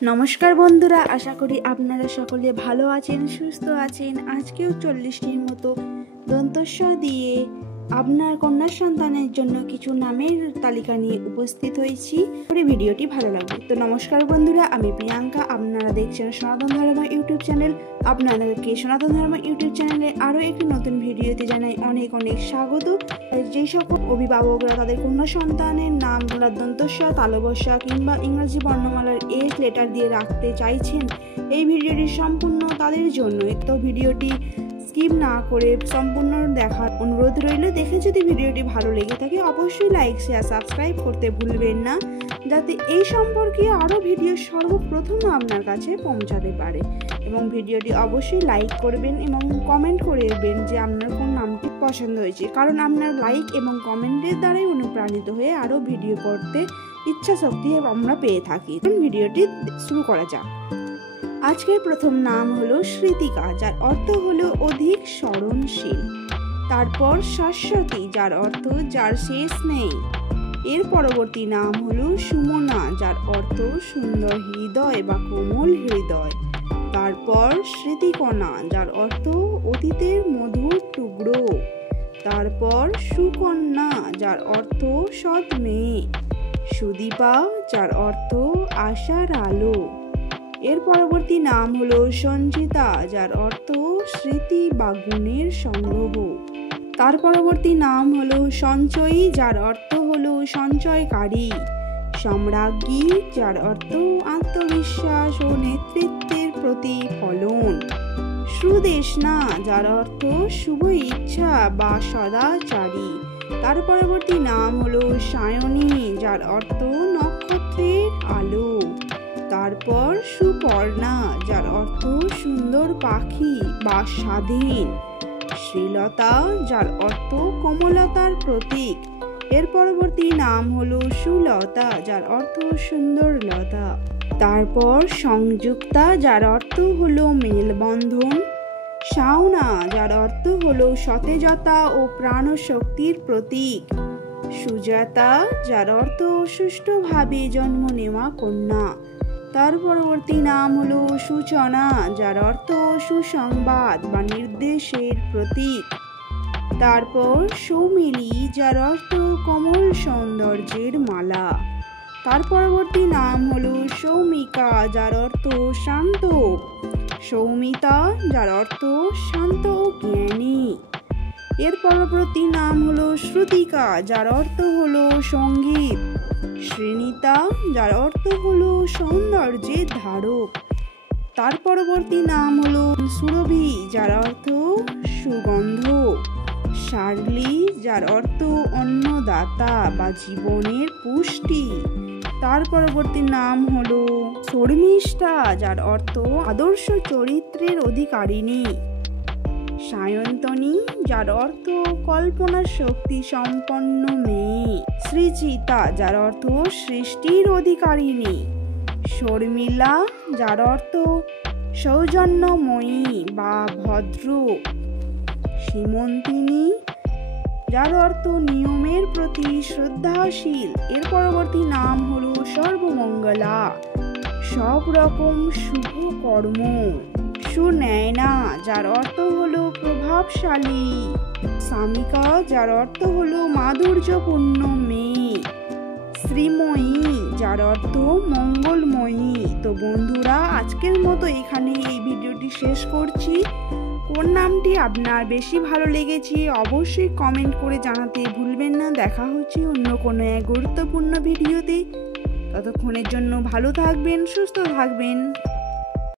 নমস্কার বন্ধুরা, আশা করি আপনারা সকলে ভালো আছেন, সুস্থ আছেন। আজকেও 40টির মতো দন্তস্ব দিয়ে আপনার কন্যা সন্তানের জন্য কিছু নামের তালিকা নিয়ে উপস্থিত হয়েছি। ভিডিওটি ভালো লাগবে তো নমস্কার বন্ধুরা, আমি প্রিয়াঙ্কা। আপনারা দেখছেন সনাতন ধর্ম ইউটিউব চ্যানেল। আপনাদেরকে সনাতন ধর্ম ইউটিউব চ্যানেলে আরও একটি নতুন ভিডিওতে জানাই অনেক অনেক স্বাগত। যেই সকল অভিভাবকরা তাদের কন্যা সন্তানের নাম দন্তস্ব, তালবস্য কিংবা ইংরেজি বর্ণমালার এস লেটার দিয়ে রাখতে চাইছেন, এই ভিডিওটি সম্পূর্ণ তাদের জন্যই। তো ভিডিওটি স্কিপ না করে সম্পূর্ণ দেখার অনুরোধ রইল। দেখে যদি ভিডিওটি ভালো লেগে থাকে অবশ্যই লাইক, শেয়ার, সাবস্ক্রাইব করতে ভুলবেন না, যাতে এই সম্পর্কে আরও ভিডিও সর্বপ্রথম আপনার কাছে পৌঁছাতে পারে। এবং ভিডিওটি অবশ্যই লাইক করবেন এবং কমেন্ট করে দেবেন যে আপনার কোন নামটি পছন্দ হয়েছে, কারণ আপনার লাইক এবং কমেন্টের দ্বারাই অনুপ্রাণিত হয়ে আরও ভিডিও করতে ইচ্ছা শক্তি আমরা পেয়ে থাকি। ভিডিওটি শুরু করা যাক। আজকের প্রথম নাম হলো স্মৃতিকা, যার অর্থ হলো অধিক স্মরণশীল। তারপর শাশ্বতী, যার অর্থ যার শেষ নেই। এর পরবর্তী নাম হলো সুমনা, যার অর্থ সুন্দর হৃদয় বা কোমল হৃদয়। তারপর স্মৃতিকণা, যার অর্থ অতীতের মধুর টুকরো। তারপর সুকন্যা, যার অর্থ সৎ মেয়ে। সুদীপা, যার অর্থ আশার আলো। এর পরবর্তী নাম হলো সঞ্চিতা, যার অর্থ স্মৃতি বা গুণের সংগ্রহ। তার পরবর্তী নাম হলো সঞ্চয়ী, যার অর্থ হলো সঞ্চয়কারী। সম্রাজ্ঞী, যার অর্থ আত্মবিশ্বাস ও নেতৃত্বের প্রতিফলন। সুদেষ্ণা, যার অর্থ শুভ ইচ্ছা বা সদাচারী। তার পরবর্তী নাম হলো সায়নী, যার অর্থ নক্ষত্রের আলো। তারপর সুপর্ণা, যার অর্থ সুন্দর পাখি বা স্বাধীন। শ্রীলতা, যার অর্থ কোমলতার প্রতীক। এর পরবর্তী নাম হলো সুলতা, যার অর্থ সুন্দর লতা। তারপর সংযুক্তা, যার অর্থ হলো মেলবন্ধন। শাওনা, যার অর্থ হলো সতেজতা ও প্রাণশক্তির প্রতীক। সুজাতা, যার অর্থ সুষ্ঠুভাবে জন্ম নেওয়া কন্যা। তার পরবর্তী নাম হলো সূচনা, যার অর্থ সুসংবাদ বা নির্দেশের প্রতীক। তারপর সৌমিলি, যার অর্থ কোমল সৌন্দর্যের মালা। তার পরবর্তী নাম হলো সৌমিকা, যার অর্থ শান্ত। সৌমিতা, যার অর্থ শান্ত জ্ঞানী। এর পরবর্তী নাম হলো শ্রুতিকা, যার অর্থ হলো সঙ্গীত। শ্রীনিতা, যার অর্থ হলো সৌন্দর্যের ধারক। তার পরবর্তী নাম হলো সুরভি, যার অর্থ সুগন্ধ। শার্লি, যার অর্থ অন্নদাতা বা জীবনের পুষ্টি। তার পরবর্তী নাম হলো শর্মিষ্ঠা, যার অর্থ আদর্শ চরিত্রের অধিকারিণী। সায়ন্তনী, যার অর্থ কল্পনা শক্তি সম্পন্ন মেয়ে। শ্রীচিতা, যার অর্থ সৃষ্টির অধিকারিণী। শর্মিলা, যার অর্থ সৌজন্যময়ী বা ভদ্র। সীমন্তিনী, যার অর্থ নিয়মের প্রতি শ্রদ্ধাশীল। এর পরবর্তী নাম হলো সর্বমঙ্গলা, সব রকম শুভ কর্ম। সুনয়না, যার অর্থ হলো প্রভাবশালী। সামিকা, যার অর্থ হলো মাধুর্যপূর্ণ মেয়ে। শ্রীময়ী, যার অর্থ মঙ্গলময়ী। তো বন্ধুরা, আজকের মতো এখানে এই ভিডিওটি শেষ করছি। কোন নামটি আপনার বেশি ভালো লেগেছে অবশ্যই কমেন্ট করে জানাতে ভুলবেন না। দেখা হচ্ছে অন্য কোনো এক গুরুত্বপূর্ণ ভিডিওতে। ততক্ষণের জন্য ভালো থাকবেন, সুস্থ থাকবেন।